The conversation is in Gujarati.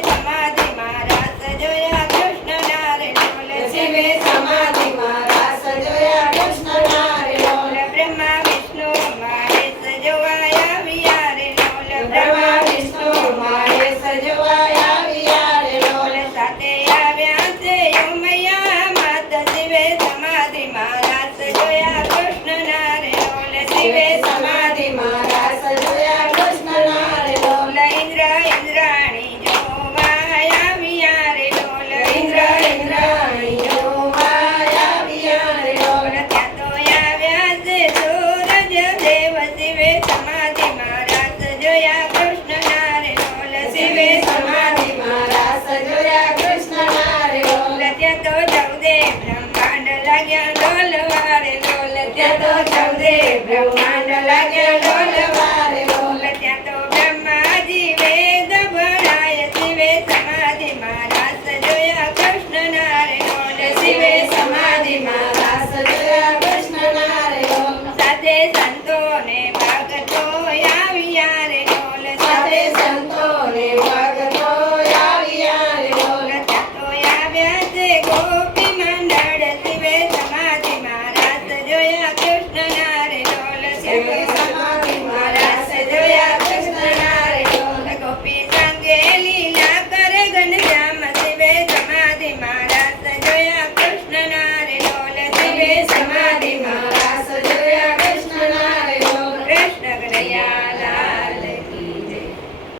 ustedes ત્યાં તો ચૌદે શિવે સમાધિ મહારાસ જોયા કૃષ્ણ શિવે સમાધિ મહારાસ સાથે સંતોને ભગતો યા